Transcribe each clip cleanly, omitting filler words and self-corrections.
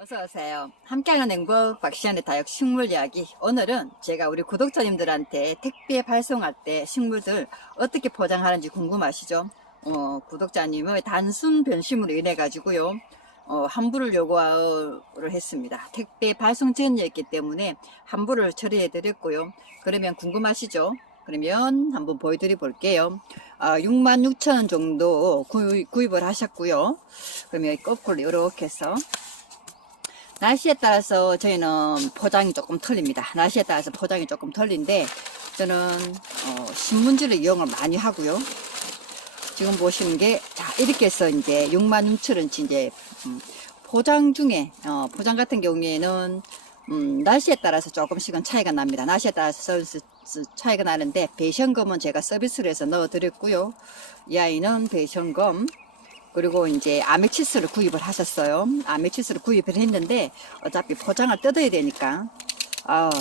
어서오세요. 함께하는 행복 박시안의 다육 식물 이야기. 오늘은 제가 우리 구독자님들한테 택배 발송할 때 식물들 어떻게 포장하는지 궁금하시죠? 구독자님의 단순 변심으로 인해 가지고요. 환불을 요구를 했습니다. 택배 발송 전이었기 때문에 환불을 처리해 드렸고요. 그러면 궁금하시죠? 그러면 한번 보여드려 볼게요. 66,000원 정도 구입을 하셨고요. 그러면 거꾸로 이렇게 해서 날씨에 따라서 저희는 포장이 조금 틀립니다. 날씨에 따라서 포장이 조금 틀린데 저는 신문지를 이용을 많이 하고요. 지금 보시는 게 이렇게 해서 이제 66,000원치 이제 포장 중에 포장 같은 경우에는 날씨에 따라서 조금씩은 차이가 납니다. 날씨에 따라서 서비스 차이가 나는데 배션금은 제가 서비스로 해서 넣어 드렸고요. 이 아이는 배션금 그리고 이제 아메치스를 구입을 하셨어요. 아메치스를 구입을 했는데 어차피 포장을 뜯어야 되니까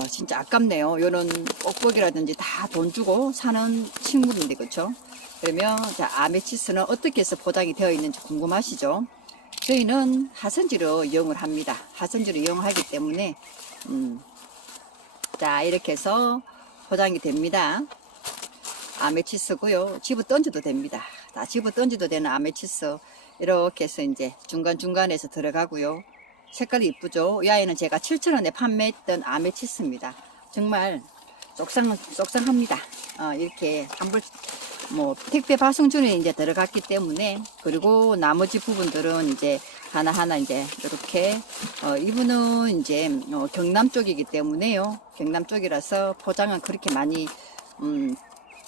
진짜 아깝네요. 요런 뽁뽁이라든지 다 돈 주고 사는 식물인데 그렇죠? 그러면 자, 아메치스는 어떻게 해서 포장이 되어 있는지 궁금하시죠? 저희는 하선지로 이용을 합니다. 하선지로 이용하기 때문에 자, 이렇게 해서 포장이 됩니다. 아메치스고요. 집어 던져도 됩니다. 다 집어 던져도 되는 아메치스. 이렇게 해서 이제 중간중간에서 들어가고요. 색깔이 이쁘죠? 이 아이는 제가 7,000원에 판매했던 아메치스입니다. 정말 쏙상합니다. 이렇게 환불 택배 발송준에 이제 들어갔기 때문에, 그리고 나머지 부분들은 이제 하나하나 이제 이렇게 이분은 이제 경남 쪽이기 때문에요. 경남 쪽이라서 포장은 그렇게 많이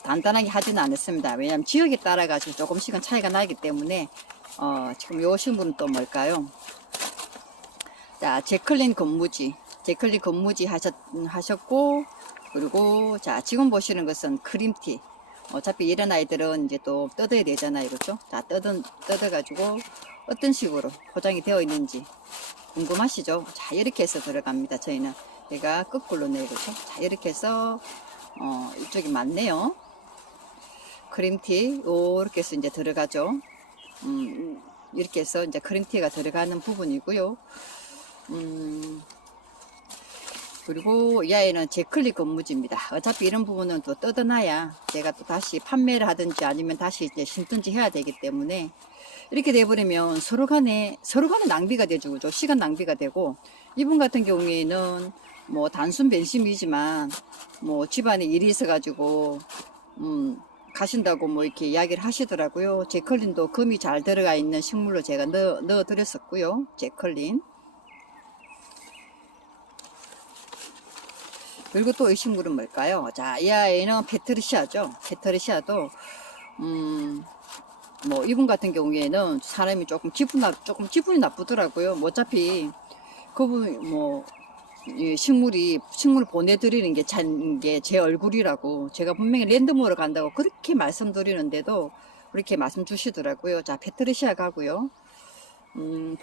단단하게 하지는 않았습니다. 왜냐하면 지역에 따라 가지고 조금씩은 차이가 나기 때문에 지금 요 신분은 또 뭘까요? 자, 제클린 건무지 하셨고, 그리고 자, 지금 보시는 것은 크림티. 어차피 이런 아이들은 이제 또 뜯어야 되잖아요, 그렇죠? 자, 뜯어가지고 어떤 식으로 포장이 되어 있는지 궁금하시죠? 자, 이렇게 해서 들어갑니다. 저희는 얘가 거꾸로 내요, 그렇죠? 자, 이렇게 해서 이쪽이 맞네요. 크림티 이렇게 해서 이제 들어가죠. 이렇게 해서 이제 크림티가 들어가는 부분이고요. 그리고 이 아이는 제클리 건무지입니다. 어차피 이런 부분은 또 뜯어놔야 제가 또 다시 판매를 하든지 아니면 다시 이제 심든지 해야 되기 때문에, 이렇게 돼버리면 서로 간에 낭비가 되죠. 그죠? 시간 낭비가 되고, 이분 같은 경우에는 뭐 단순 변심이지만 뭐 집안에 일이 있어가지고 가신다고 뭐 이렇게 이야기를 하시더라고요. 제클린도 금이 잘 들어가 있는 식물로 제가 넣어 드렸었고요. 제클린. 그리고 또 이 식물은 뭘까요? 자, 이 아이는 페트르시아죠. 페트르시아도 뭐 이분 같은 경우에는 사람이 조금 기분이 나쁘더라고요. 뭐 어차피 그분 이 식물 보내드리는 게 제 얼굴이라고, 제가 분명히 랜덤으로 간다고 그렇게 말씀드리는데도 그렇게 말씀 주시더라고요. 자, 페트르시아 가고요.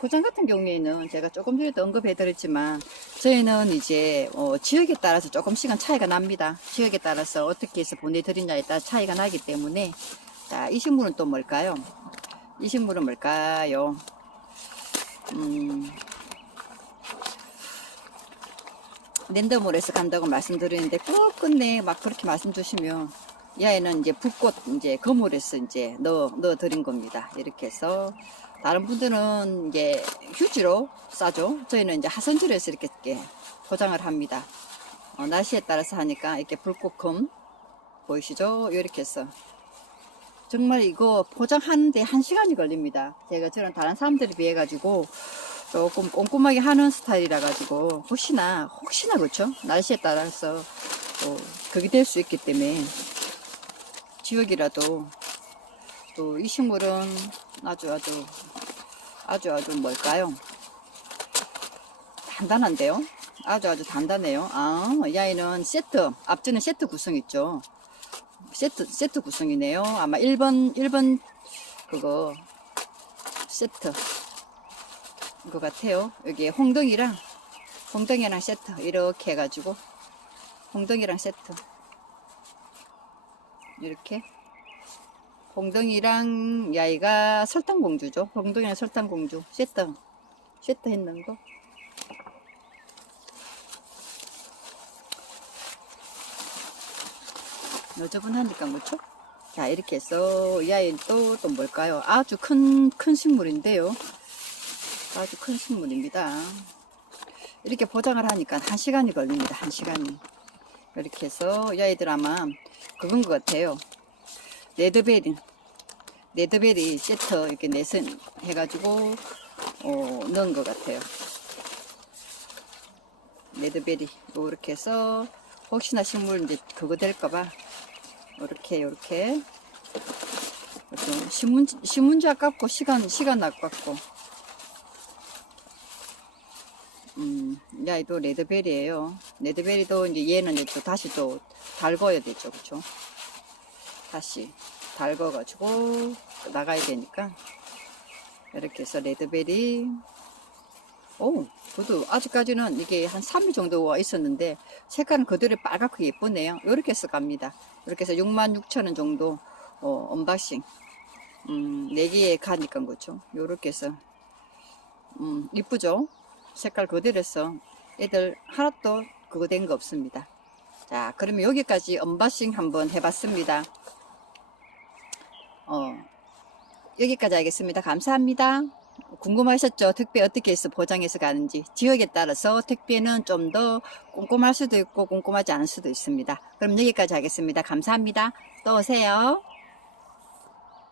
포장 같은 경우에는 제가 조금 전에도 언급해드렸지만 저희는 이제 지역에 따라서 조금씩은 차이가 납니다. 지역에 따라서 어떻게 해서 보내드리냐에 따라 차이가 나기 때문에. 자, 이 식물은 또 뭘까요? 이 식물은 뭘까요? 랜덤으로 해서 간다고 말씀드리는데 꼭 끝내 막 그렇게 말씀 주시면, 이 아이는 이제 붓꽃 이제 거물에서 이제 넣어 드린 겁니다. 이렇게 해서 다른 분들은 이제 휴지로 싸죠. 저희는 이제 하선지로 해서 이렇게 포장을 합니다. 날씨에 따라서 하니까 이렇게 불꽃금 보이시죠? 이렇게 해서 정말 이거 포장하는데 1시간이 걸립니다. 제가 저런 다른 사람들에 비해 가지고 조금 꼼꼼하게 하는 스타일이라 가지고 혹시나 그렇죠? 날씨에 따라서 그게 될 수 있기 때문에, 지역이라도 또 이 식물은 아주 뭘까요? 단단한데요? 아주 단단해요. 이 아이는 세트, 앞전에 세트 구성 있죠? 세트 구성이네요. 아마 1번 그거 세트 것 같아요. 여기 홍덩이랑 세트 이렇게 해가지고, 홍덩이랑 세트 이렇게, 홍덩이랑 이 아이가 설탕공주죠. 홍덩이랑 설탕공주 세트 했는 거. 너저분하니까 그렇죠? 자, 이렇게 해서 이 아이는 또 뭘까요? 아주 큰 식물인데요. 아주 큰 식물입니다. 이렇게 포장을 하니까 1시간이 걸립니다. 1시간이. 이렇게 해서 이 아이들 아마 그건 것 같아요. 레드베리 세트 이렇게 내선 해가지고 넣은 것 같아요. 레드베리 이렇게 해서 혹시나 식물 이제 그거 될까봐 이렇게 좀 신문지 아깝고 시간 아깝고 이 아이도 레드베리예요. 레드베리도 이제 얘는 이제 또 다시 또 달궈야 되죠, 그렇죠? 다시 달궈가지고 나가야 되니까 이렇게 해서 레드베리. 그래도 아직까지는 이게 한 3일 정도 와 있었는데 색깔은 그대로 빨갛고 예쁘네요. 이렇게 해서 갑니다. 이렇게 해서 66,000원 정도 언박싱 4개에 가니까 그렇죠. 이렇게 해서 이쁘죠? 색깔 그대로 해서 애들 하나도 그거 된 거 없습니다. 자, 그러면 여기까지 언박싱 한번 해봤습니다. 여기까지 하겠습니다. 감사합니다. 궁금하셨죠? 택배 어떻게 해서 포장해서 가는지. 지역에 따라서 택배는 좀 더 꼼꼼할 수도 있고 꼼꼼하지 않을 수도 있습니다. 그럼 여기까지 하겠습니다. 감사합니다. 또 오세요.